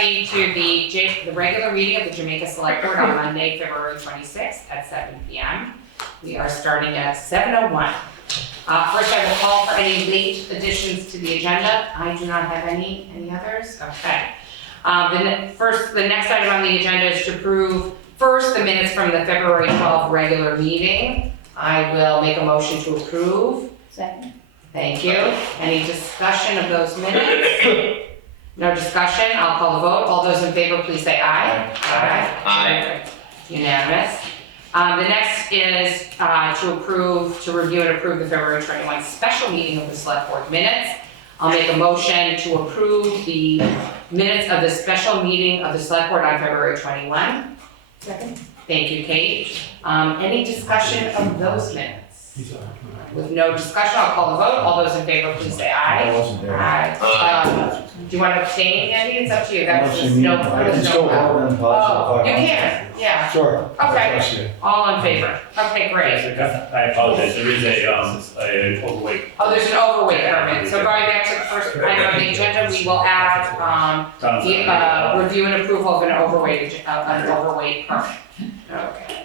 everybody to the regular meeting of the Jamaica Select Board on Monday, February 26th at 7 p.m. We are starting at 7:01. First, I will call for any late additions to the agenda. I do not have any others? Okay. The next item on the agenda is to approve first the minutes from the February 12th regular meeting. I will make a motion to approve. Second. Thank you. Any discussion of those minutes? No discussion, I'll call the vote. All those in favor, please say aye. Aye. Unanimous. The next is to review and approve the February 21 special meeting of the Select Board minutes. I'll make a motion to approve the minutes of the special meeting of the Select Board on February 21. Second. Thank you, Kate. Any discussion of those minutes? With no discussion, I'll call the vote. All those in favor, please say aye. I wasn't there. Aye. Do you want to abstain, Andy? It's up to you. That was just I no. can still vote and Oh, positive. you can, yeah. Sure. Okay. All in favor? Okay, great. I apologize, there is a overweight. Oh, there's an overweight permit. So going back to the first item on the agenda, we will add, the, review and approval of an overweight permit. Okay.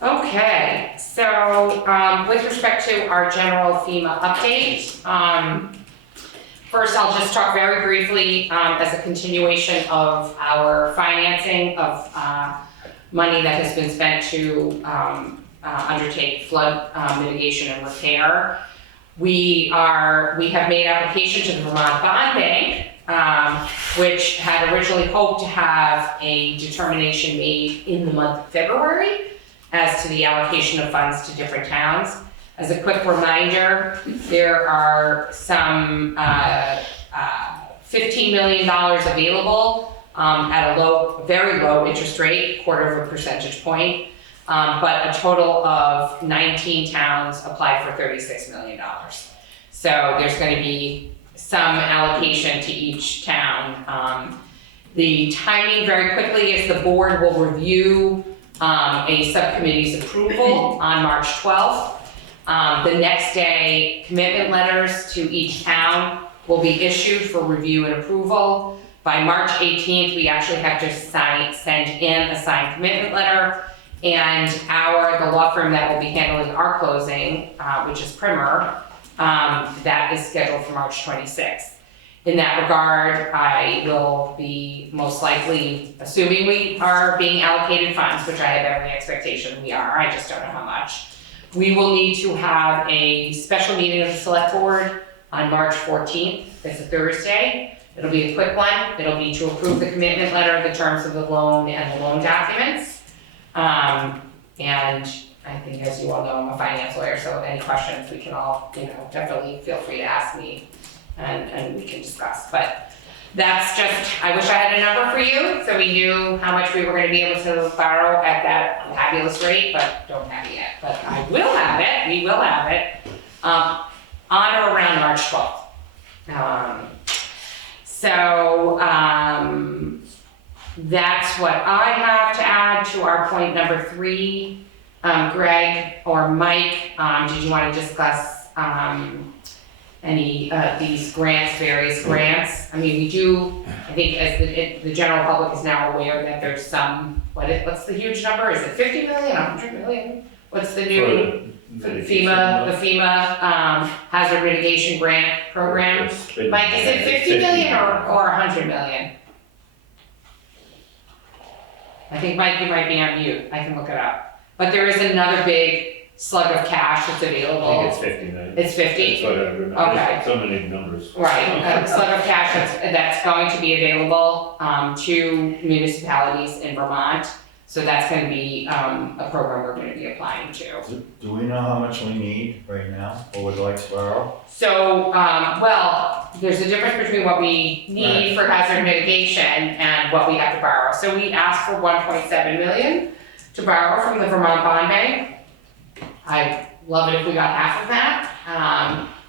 Okay, so, with respect to our general FEMA update, first I'll just talk very briefly, as a continuation of our financing of, money that has been spent to, undertake flood, mitigation and repair. We have made application to the Vermont Bond Bank, which had originally hoped to have a determination made in the month of February as to the allocation of funds to different towns. As a quick reminder, there are some $15 million available at a very low interest rate, 1/4 percentage point, but a total of 19 towns applied for $36 million. So there's going to be some allocation to each town. The timing very quickly is the board will review a subcommittee's approval on March 12th. The next day, commitment letters to each town will be issued for review and approval. By March 18th, we actually have to send in a signed commitment letter, and the law firm that will be handling our closing, which is Primer, that is scheduled for March 26th. In that regard, I will be most likely, assuming we are being allocated funds, which I have every expectation we are, I just don't know how much. We will need to have a special meeting of the Select Board on March 14th. It's a Thursday. It'll be a quick one. It'll be to approve the commitment letter, the terms of the loan, and the loan documents. And I think, as you all know, I'm a finance lawyer, so any questions we can all, definitely feel free to ask me. And we can discuss, but that's just, I wish I had a number for you, so we knew how much we were gonna be able to borrow at that fabulous rate, but don't have it yet. But I will have it, we will have it, on or around March 12th. That's what I have to add to our point number 3. Greg or Mike, did you wanna discuss, any these various grants? I mean, we do, I think as the general public is now aware that there's some, what's the huge number? Is it 50 million, 100 million? What's the new FEMA hazard mitigation grant program? Mike, is it 50 million or 100 million? I think Mike, you might be on mute, I can look it up. But there is another big slug of cash that's available. I think it's 50 million. It's 50? That's what I remember. Okay. So many numbers. Right, a slug of cash that's going to be available to municipalities in Vermont. So that's going to be a program we're going to be applying to. Do we know how much we need right now, or would like to borrow? So, well, there's a difference between what we need for hazard mitigation and what we have to borrow. So we asked for 1.7 million to borrow from the Vermont Bond Bank. I'd love it if we got half of that.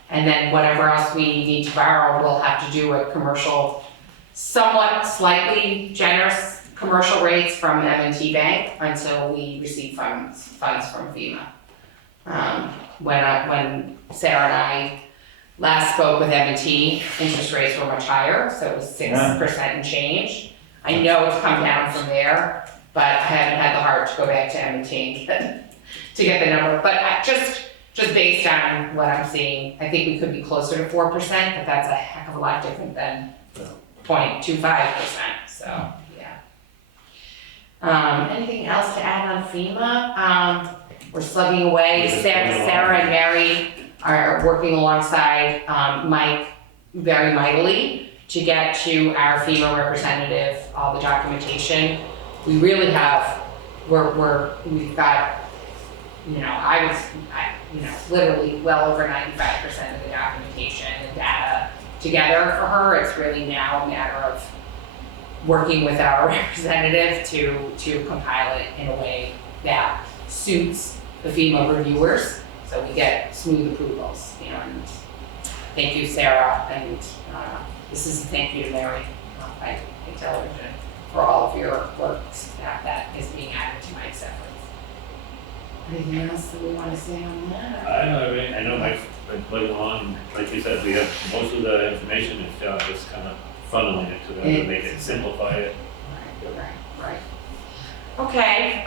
And then whatever else we need to borrow, we'll have to do a commercial, somewhat slightly generous commercial rates from M&T Bank until we receive funds from FEMA. When Sarah and I last spoke with M&T, interest rates were much higher, so it was 6% and change. I know it's come down from there, but I haven't had the heart to go back to M&T to get the number. But just based on what I'm seeing, I think we could be closer to 4%, but that's a heck of a lot different than 0.25%, so, yeah. Anything else to add on FEMA? We're slugging away. Sarah and Mary are working alongside Mike very mightily to get to our FEMA representative all the documentation. We really have, we've got, literally well over 95% of the documentation and data together for her. It's really now a matter of working with our representative to compile it in a way that suits the FEMA reviewers, so we get smooth approvals. And thank you, Sarah, and this is a thank you to Mary by Television for all of your work that is being added to Mike's efforts. Anything else that we want to say on that? I know Mike's been putting on, like you said, we have most of the information, it's just kind of funneling it to them to make it, simplify it. Right. Okay,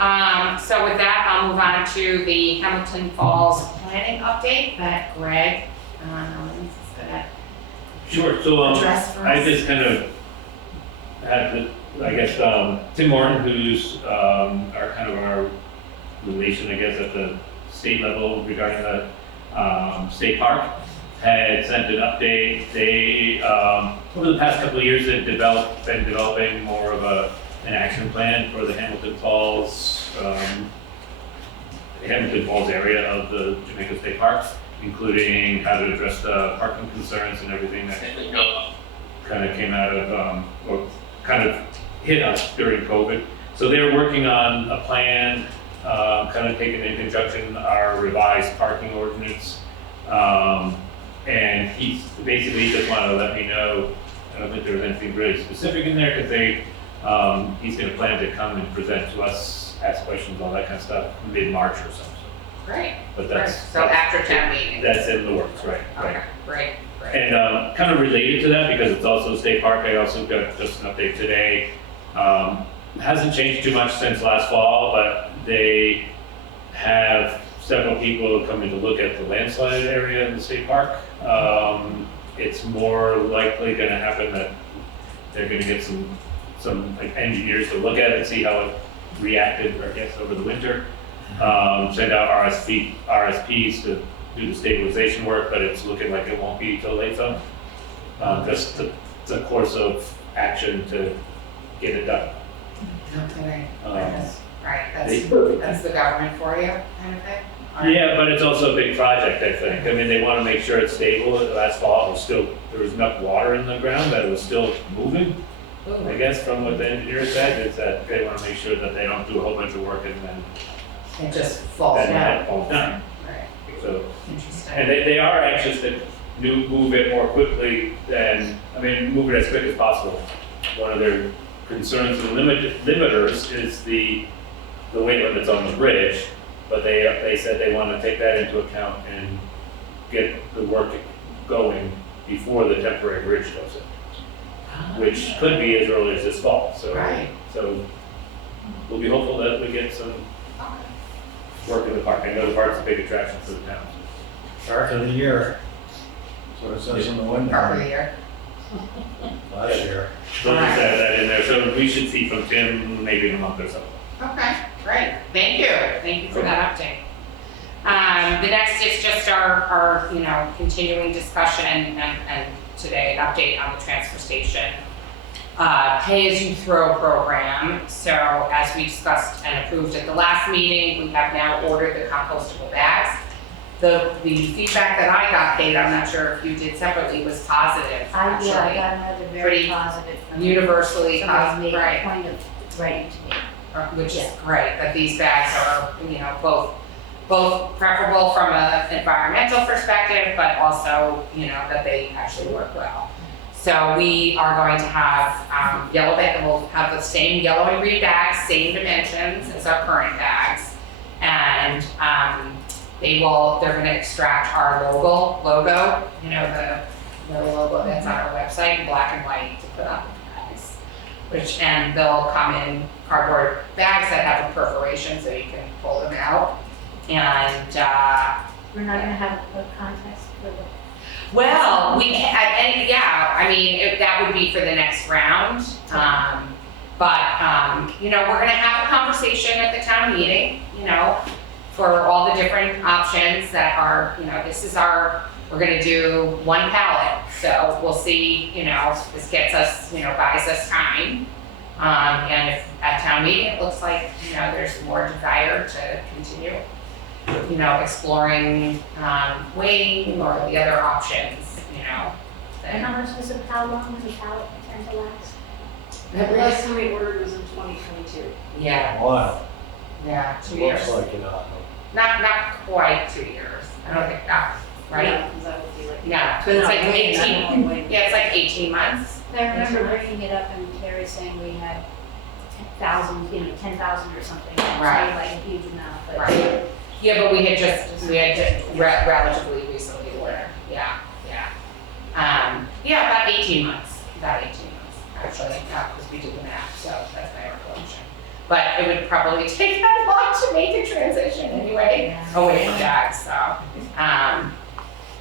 so with that, I'll move on to the Hamilton Falls planning update that Greg is gonna Sure, so address for us. I just kind of had Tim Morton, who's our relation, I guess, at the state level regarding the state park, had sent an update. They, over the past couple of years, have been developing more of an action plan for the Hamilton Falls area of the Jamaica State Park, including how to address the parking concerns and everything that kind of came out of, or kind of hit us during COVID. So they're working on a plan, kind of taking in conjunction our revised parking ordinance. And he's basically just wanted to let me know, I don't think there was anything really specific in there, because he's gonna plan to come and present to us, ask questions, all that kind of stuff, mid-March or something. Great. But that's. So after town meeting. That's in the works, right. Okay, great. And kind of related to that, because it's also a state park, I also got just an update today. Hasn't changed too much since last fall, but they have several people coming to look at the landslide area in the state park. It's more likely gonna happen that they're gonna get some like engineers to look at it and see how it reacted, I guess, over the winter. Send out RSPs to do the stabilization work, but it's looking like it won't be till late summer. Just the course of action to get it done. Okay. Right, they- that's the government for you, kind of thing? Yeah, but it's also a big project, I think. I mean, they want to make sure it's stable. Last fall, there was enough water in the ground that it was still moving. I guess from what the engineer said, is that they want to make sure that they don't do a whole bunch of work and then It just falls then down. it falls down. Right, So, interesting. and they are anxious to move it more quickly move it as quick as possible. One of their concerns and limiters is the weight limits on the bridge, but they said they want to take that into account and get the work going before the temporary bridge goes in, which could be as early as this fall. So, Right. so we'll be hopeful that we get some work in the park. I know the park's a big attraction for the town. Start of the year. That's what it says in the window. Part of the year. Last year. So just add that in there. So we should see from Tim maybe in a month or so. Okay, great. Thank you for that update. The next is just our continuing discussion and today update on the transfer station pay-as-you-throw program. So as we discussed and approved at the last meeting, we have now ordered the compostable bags. The feedback that I got, Kate, I'm not sure if you did separately, was positive, actually. I got another Pretty very positive from universally somebody positive, made right? a point of writing to me. Which is great, that these bags are, both preferable from an environmental perspective, but also, that they actually work well. So we are going to have yellow bag, we'll have the same yellow and green bags, same dimensions as our current bags. And they're gonna extract our logo, you know, the logo that's on our website in black and white to put on the bags. And they'll come in cardboard bags that have a perforation so you can pull them out. And, We're not gonna have a contest for the. well, we can, and yeah, I mean, that would be for the next round. You know, we're gonna have a conversation at the town meeting, you know, for all the different options that are, you know, we're gonna do one pallet. So we'll see, you know, this gets us, you know, buys us time. And if at town meeting, it looks like, you know, there's more desire to continue, you know, exploring, weighing or the other options, you know. And how much was it, how long was the pallet tend to last? The last time we ordered was in 2022. Yeah, Wow, yeah, 2 years. looks like it, Not quite 2 years. I don't think that, right? Yeah, 'cause that would be like. Yeah, But it's not like way, not 18, way. yeah, it's like 18 months. I remember bringing it up and Carrie saying we had 10,000, you know, 10,000 or something. It Right. sounded like a huge amount, but. Right. Yeah, but we had just relatively recently ordered, yeah. Yeah, about 18 months, actually, because we did the math, so that's my recollection. But it would probably take that long to make a transition anyway, away from bags, so,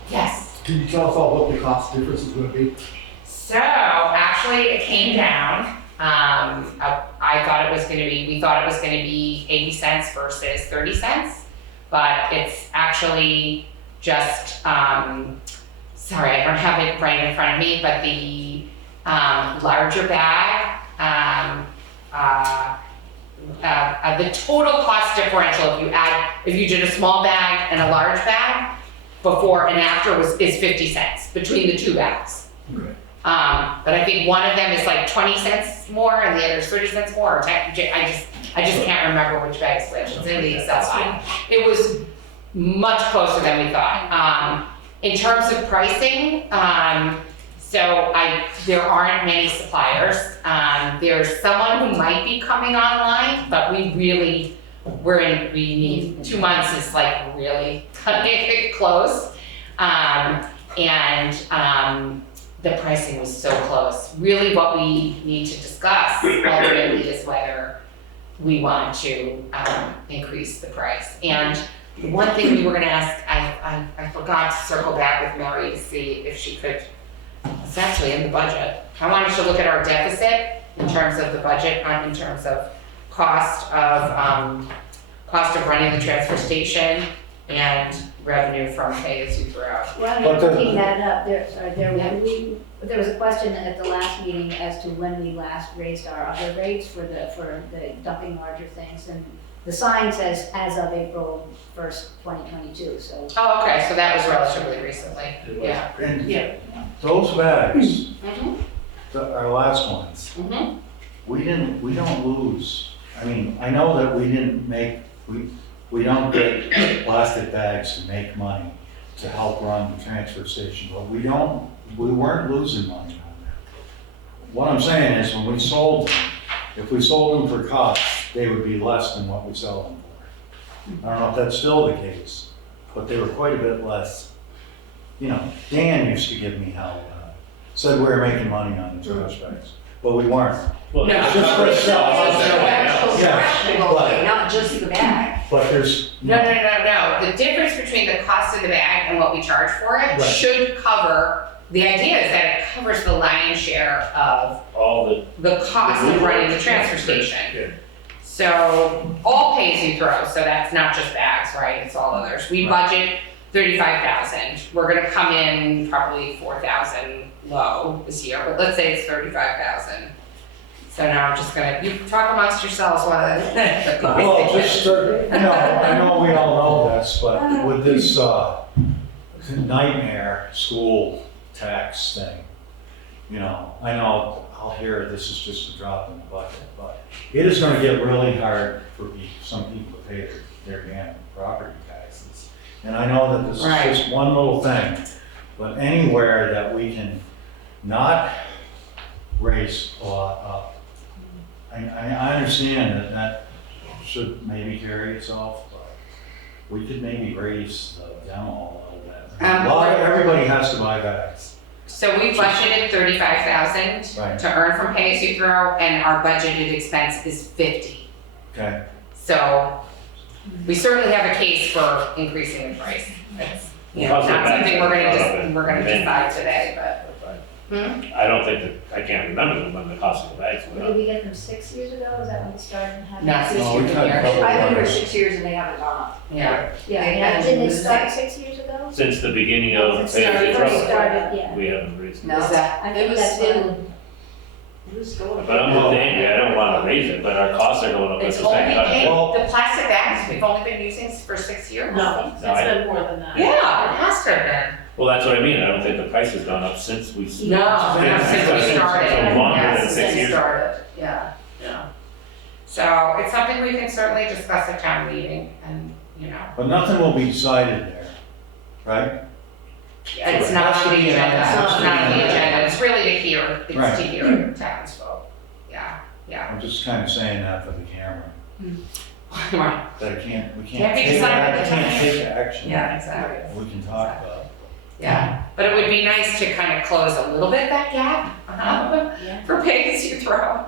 yes. Can you tell us all what the cost difference is gonna be? So, actually, it came down. I thought it was gonna be, we thought it was gonna be 80 cents versus 30 cents, but it's actually just, sorry, I don't have it right in front of me, but the larger bag, the total cost differential, if you did a small bag and a large bag, before and after is 50 cents between the two bags. Okay. But I think one of them is like 20 cents more and the other is 30 cents more. Or I just can't remember which bag is which. It's in the Excel file. It was much closer than we thought. In terms of pricing, there aren't many suppliers. There's someone who might be coming online, but we need 2 months is like really cutting it close. The pricing was so close. Really what we need to discuss ultimately is whether we want to increase the price. And one thing we were gonna ask, I forgot to circle back with Mary to see if she could, it's actually in the budget. I wanted to look at our deficit in terms of the budget, in terms of cost of running the transfer and revenue from pay as you throw. While But you're the- looking that up, there was a question at the last meeting as to when we last raised our other rates for the dumping larger things. And the sign says as of April 1st, 2022, so. Oh, okay, so that was relatively recently, yeah. And Yeah. those bags, Mm-hmm, our last ones, mm-hmm. we don't lose. I mean, I know that we don't get plastic bags to make money to help run the transfer station, but we weren't losing money on that. What I'm saying is when we sold them, if we sold them for cost, they would be less than what we sell them for. I don't know if that's still the case, but they were quite a bit less. You know, Dan used to give me hell, said we were making money on the trash bags, but we weren't. Well, No. it's Just for just itself. Yeah, not just the bag. But there's. No. The difference between the cost of the bag and what we charge for it Right. should cover, the idea is that it covers the lion's share of all the cost of running the transfer station. Yeah. So all pay as you throw, so that's not just bags, right? It's all others. We budget 35,000. We're gonna come in probably 4,000 low this year, but let's say it's 35,000. So now I'm just gonna, you talk amongst yourselves while Well, just, I know we all know this, but with this nightmare school tax thing, I know I'll hear this is just a drop in the bucket, but it is gonna get really hard for some people to pay their damn property taxes. And I know that this Right. is just one little thing, but anywhere that we can not raise a lot up, I understand that should maybe carry itself, but we could maybe raise the demo a little bit. What- Everybody has to buy bags. So we budgeted 35,000 Right. to earn from pay as you throw, and our budgeted expense is 50. Okay, So we certainly have a case for increasing the price. It's, you know, How's the not something we're gonna bag? we're gonna decide today, but. Hmm? I don't think that, I can't remember when the cost of the bags went Did up. we get them 6 years ago? Is that when we started having? Not six No, years we've ago? had a couple. I've been here 6 years and they haven't gone up. Yeah, Yeah, They and haven't didn't it moved start it. 6 years ago? Since the beginning of It Pay As You started- Throw, it started, yeah. we haven't raised it. No. is that, I It think was that's in- when. It was going up. But I'm with Andy, I don't wanna raise it, but our costs are going up at the it's same only paid, time. the plastic bags we've only been using for 6 years. No, No, I- been more than that. Yeah, it has to have been. Well, that's what I mean, I don't think the price has gone up since we. No, Since- since we started. So longer Yeah, than 6 since we years. started, yeah. So it's something we can certainly discuss at town meeting and, you know, but nothing will be decided there, right? it's not on the agenda, It's it's not not on the agenda, it's really to hear, it's Right. to hear townsfolk. Yeah, I'm just kind of saying that for the camera, yeah. that we Can't can't be take decided action, at the can't time. take action. Yeah, exactly. We can talk about it. Yeah, but it would be nice to kind of close a little bit that gap Yeah. for pay as you throw.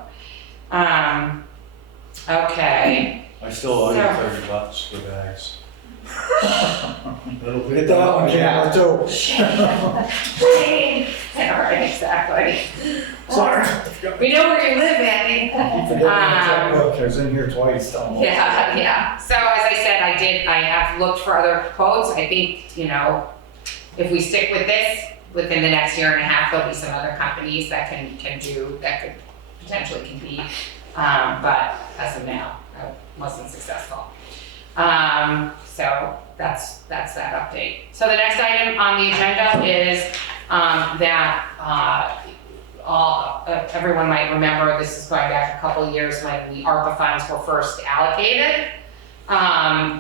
Okay, I still owe you So- $30 for bags. Hit that one, camera too. all right, exactly. Sorry. We know where you live, Andy. Forget my checkbook. I was in here twice, don't worry. Yeah. So as I said, I have looked for other quotes. I think, you know, if we stick with this, within the next year and a half, there'll be some other companies that can do, that could potentially compete. But as of now, I wasn't successful. So that's that update. So the next item on the agenda is, that, everyone might remember, this is going back a couple of years when the ARPA funds were first allocated.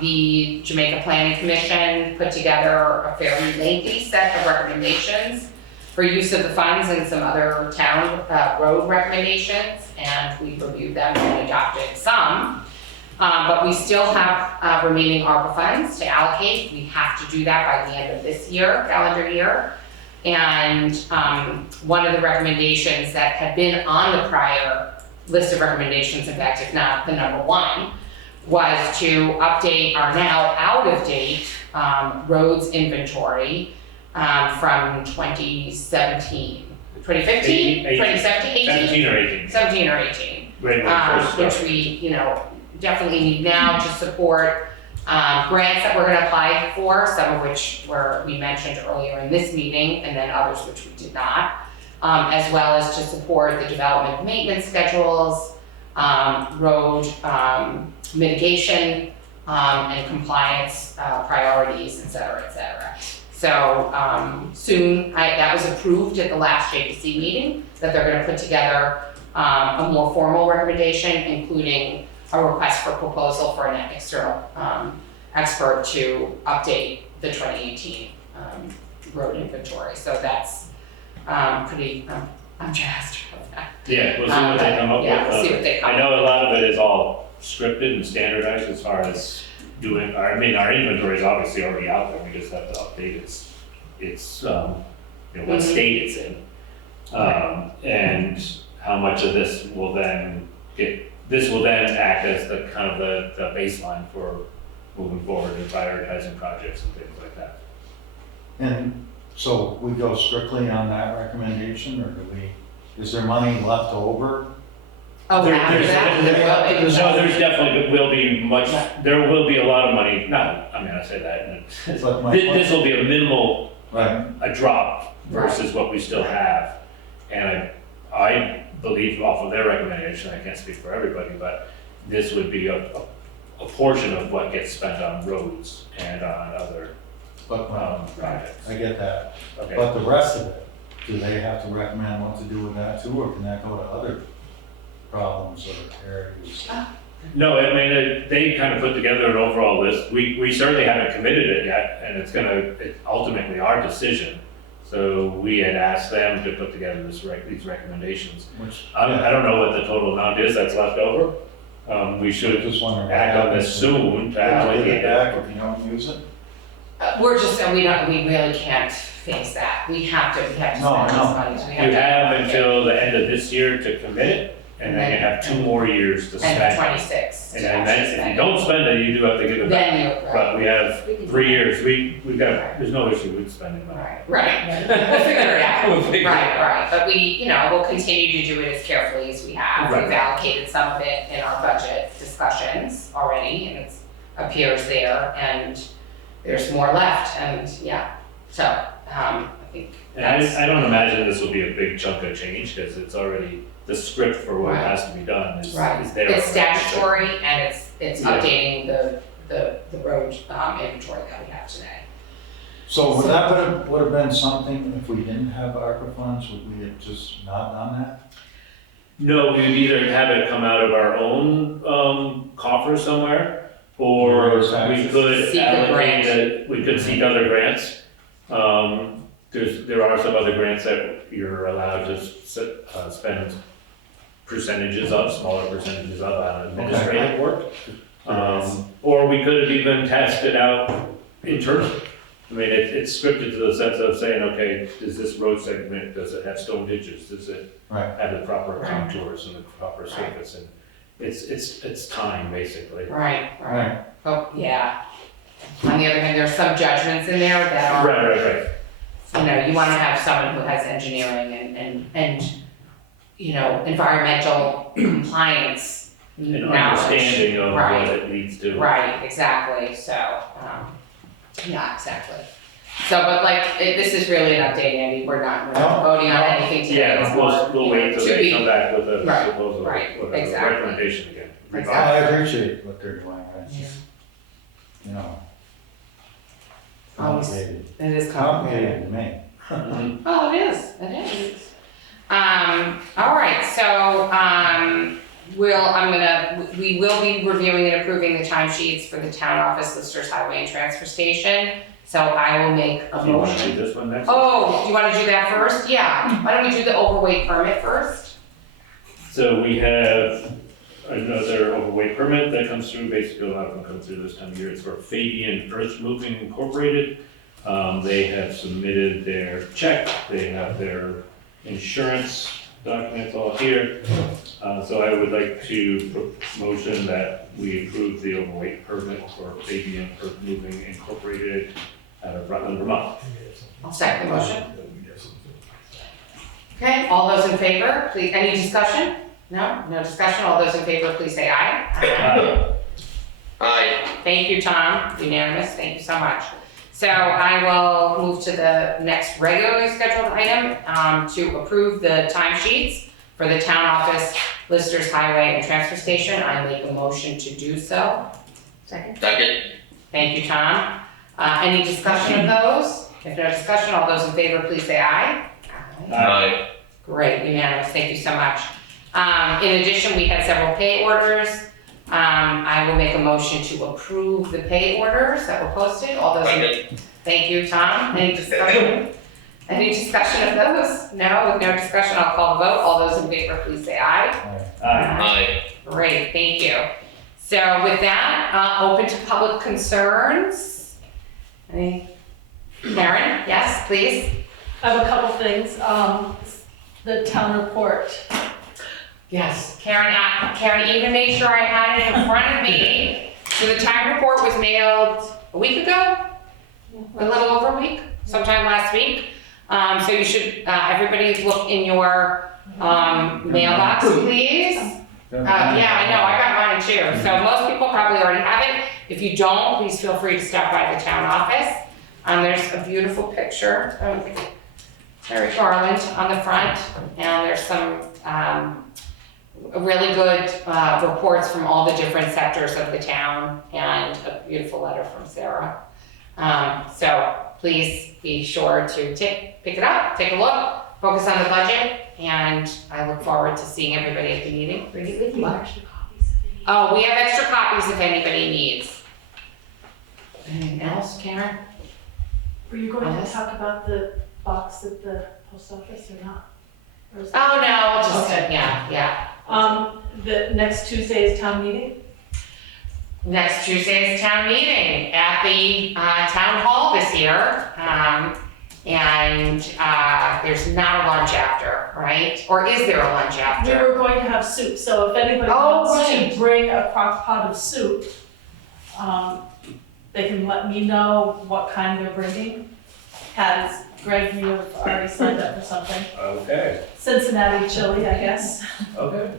The Jamaica Planning Commission put together a fairly lengthy set of recommendations for use of the funds and some other town road recommendations, and we reviewed them and adopted some. But we still have remaining ARPA funds to allocate. We have to do that by the end of this year, calendar year. And one of the recommendations that had been on the prior list of recommendations, in fact, if not the number one, was to update our now out-of-date roads inventory from 2017, 2015, 18. 2017, 18? 17 or 18. 17 or 18, Right when we first which started. we, you know, definitely need now to support grants that we're gonna apply for, some of which we mentioned earlier in this meeting, and then others which we did not, as well as to support the development and maintenance schedules, road mitigation, and compliance priorities, et cetera, et cetera. So soon, that was approved at the last JPC meeting, that they're gonna put together a more formal recommendation, including a request for proposal for an external expert to update the 2018 road inventory. So that's pretty, I'm jazzed about that. Yeah, we'll see what they come up with. Yeah, we'll see what they come I up know a lot of it is all scripted and standardized as far as doing, our inventory is obviously already out there, we just have to update its, you know, what Mhm. state it's in. And how much of this will then act as the kind of the baseline for moving forward and prioritizing projects and things like that. And so we go strictly on that recommendation, or is there money left over? Oh, There- after there's- that, there- there will be. So there's definitely will be much, there will be a lot of money, I say that, and But my this will be a minimal, Right, a drop versus what we still have. And I believe off of their recommendation, I can't speak for everybody, but this would be a portion of what gets spent on roads and on other but projects. I get that. Okay. But the rest of it, do they have to recommend what to do with that too, or can that go to other problems or areas? No, I mean, they kind of put together an overall list. We certainly haven't committed it yet, and it's ultimately our decision. So we had asked them to put together these recommendations. Which, I don't know what the total amount is that's left over. We should Just wondering. act on this soon to Give allocate it that. back if you don't use it? We're just, we really can't face that. We have to No, spend these I know. monies. We You to have allocate. until the end of this year to commit it, and then you have 2 more years to End of spend. '26. And then if you don't spend it, you do have to give it back. Then you, right, But we have We can- 3 years, we've got, there's no issue with spending money. right. We'll figure it out. We'll figure it out. Right, but we, we'll continue to do it as carefully as we have. Right. We've allocated some of it in our budget discussions already, and it appears there, and there's more left, and so, I think And that's, I don't imagine this will be a big chunk of change, because it's already, the script for what Right. has to be done is right. there. It's already. statutory, and it's Yeah. updating the road, inventory that we have today. So would that would have been something, if we didn't have ARPA funds, would we have just not done that? No, we would either have it come out of our own coffer somewhere, or Or we taxes. could Seek a allocate grant. it, we could seek other grants. There are some other grants that you're allowed to spend percentages of, smaller percentages of on administrative work. Or we could have even tested out internally. I mean, it's scripted to the sense of saying, okay, does this road segment, does it have stone ditches? Does it Right. have the proper Right. contours and the proper surface? And it's time, basically. Right. Right. Oh, yeah. On the other hand, there's some judgments in there that are, Right. you wanna have someone who has engineering and environmental compliance An knowledge. understanding of Right. what it leads to. Right, exactly, so, exactly. So, but this is really an update, Andy, we're not No, voting on no. anything today. It's Yeah, more, we'll wait till to they be- come back with a Right, proposal, right, whatever, exactly. recommendation again. Exactly. I appreciate what they're doing, it's just, Always- complicated. It is complicated. Complicated to me. Mhm. Oh, it is. All right, so, we will be reviewing and approving the timesheets for the town office, listers, highway, and transfer station. So I will make a Do you wanna motion. do this one next? Oh, do you wanna do that first? Yeah, why don't we do the overweight permit first? So we have another overweight permit that comes through, basically a lot of them come through this time of year, it's for Fabian Earth Moving Incorporated. They have submitted their check, they have their insurance documents all here. So I would like to motion that we approve the overweight permit for Fabian Earth Moving Incorporated out of Rutland, Vermont. I'll second the motion. Okay, all those in favor, please, any discussion? No discussion, all those in favor, please say aye. Aye. Thank you, Tom, unanimous, thank you so much. So I will move to the next regularly scheduled item, to approve the timesheets for the town office, listers, highway, and transfer station. I make a motion to do so. Second? Thank you, Tom. Any discussion of those? If no discussion, all those in favor, please say aye. Aye. Great, unanimous, thank you so much. In addition, we had several pay orders. I will make a motion to approve the pay orders that were posted, all those in. Thank you, Tom, any discussion? Any discussion of those? No, with no discussion, I'll call the vote, all those in favor, please say aye. Aye. Great, thank you. So with that, open to public concerns. Any? Karen, yes, please? I have a couple things. The town report. Yes. Karen even made sure I had it in front of me. So the town report was mailed a week ago? A little over a week, sometime last week. So you should, everybody look in your mailbox, please. Yeah, I know, I got mine too. So most people probably already have it. If you don't, please feel free to stop by the town office. There's a beautiful picture of Eric Garland on the front, and there's some really good reports from all the different sectors of the town, and a beautiful letter from Sarah. So please be sure to pick it up, take a look, focus on the budget, and I look forward to seeing everybody at the meeting. Bring it with you. Oh, we have extra copies if anybody needs. Anything else, Karen? Were you going Yes. to talk about the box at the post office or not? Or is Oh, no, just, Okay. yeah, The next Tuesday is town meeting. Next Tuesday is town meeting at the town hall this year. And there's not a lunch after, right? Or is there a lunch We after? were going to have soup, so if anybody Oh, wants right. to bring a crock pot of soup, they can let me know what kind they're bringing. Greg, you have already signed up for something. Okay, Cincinnati chili, I guess. okay.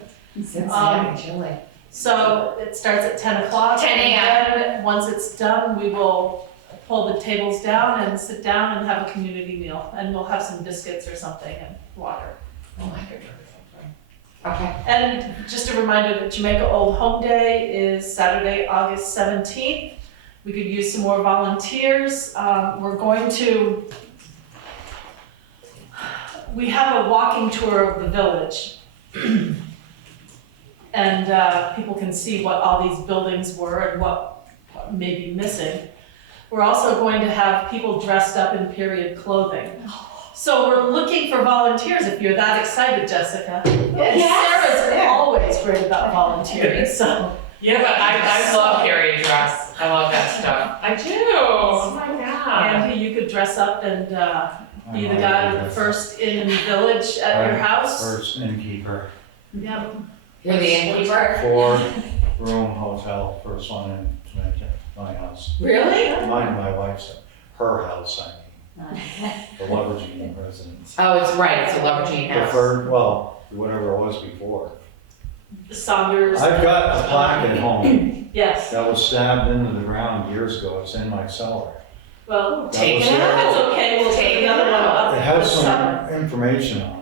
Cincinnati chili. So it starts at 10 o'clock. 10 a.m. And then, once it's done, we will pull the tables down and sit down and have a community meal. And we'll have some biscuits or something and water. Oh, I could try something. Okay. And just a reminder that Jamaica Old Home Day is Saturday, August 17th. We could use some more volunteers. We have a walking tour of the village. And people can see what all these buildings were and what may be missing. We're also going to have people dressed up in period clothing. So we're looking for volunteers if you're that excited, Jessica. And Sarah's always great about volunteering, so. Yeah, but I love period dress. I love that stuff. I do. Oh my god. Andy, you could dress up and be the I'm guy already with the first inn in the village at your house. First innkeeper, Yep. You're the innkeeper? 4-room hotel, first one in Jamaica, my house. Really? My wife's, her house, I mean, the Leveraging residence. Oh, it's right. It's a Lumberjane house. Preferred, well, whatever it was before. Saunders. I've got a plaque at home Yes, that was stabbed into the ground years ago, it's in my cellar. well, Take was it there. that's out. okay, we'll take another one up. It has this summer. some information on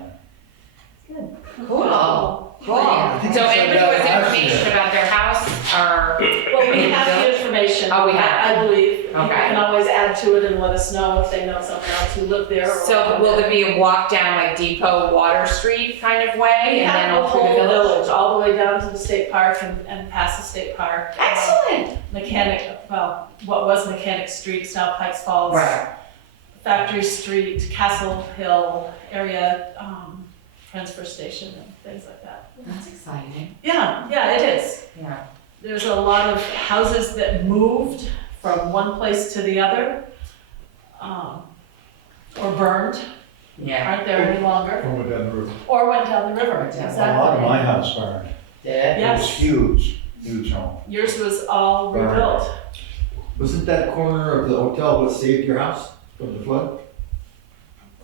it. Cool. Cool. I think So it's anybody like with that last information year. about their house or? Well, we have the information. Oh, we have. I believe. People Okay. can always add to it and let us know if they know someone else who lived there. or- So will there be a walk down like Depot Water Street kind of way We and then have the all through the whole village? village, all the way down to the state park and past the state park. Excellent. What was Mechanic Street, is now Pikes Falls. Right. Factory Street, Castle Hill area, transfer station and things like that. That's exciting. Yeah, it is. Yeah. There's a lot of houses that moved from one place to the other, or burned, Yeah. aren't there any longer, Over down the river. or went down the river. Went down. A lot of Exactly. my house burned. Did? It was Yes, huge, huge home. yours was all Burned. rebuilt. Wasn't that corner of the hotel what saved your house from the flood?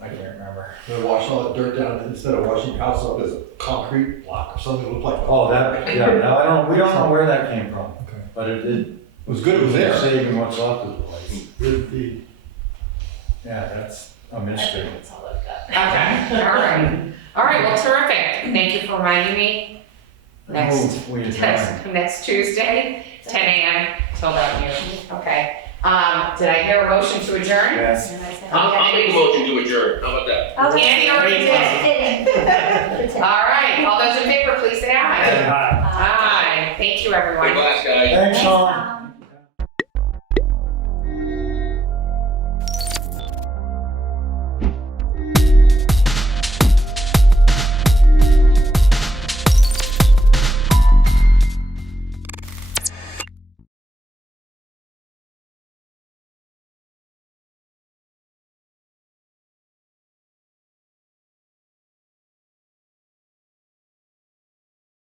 I can't remember. They washed all that dirt down, instead of washing your house up as a concrete block or something, it looked like. Oh, that, yeah, no, we don't know where that came from, Okay. but it did. It was good it was there. Saving what's left of the place. The- Yeah, that's a I think mystery. it's all like that. Okay. All right. All right. Well, terrific. Thank you for reminding me. Next. We adjourn. Next Tuesday, 10 a.m. till about noon. Okay. Did I hear a motion to adjourn? Yes. And I said, I'll make a motion to adjourn, how about that? Oh, Andy already did. Kidding. All right. All those in favor, please say aye. Hi. Aye. Thank you, everyone. Good last guy. Thanks, Sean. Thanks, Tom.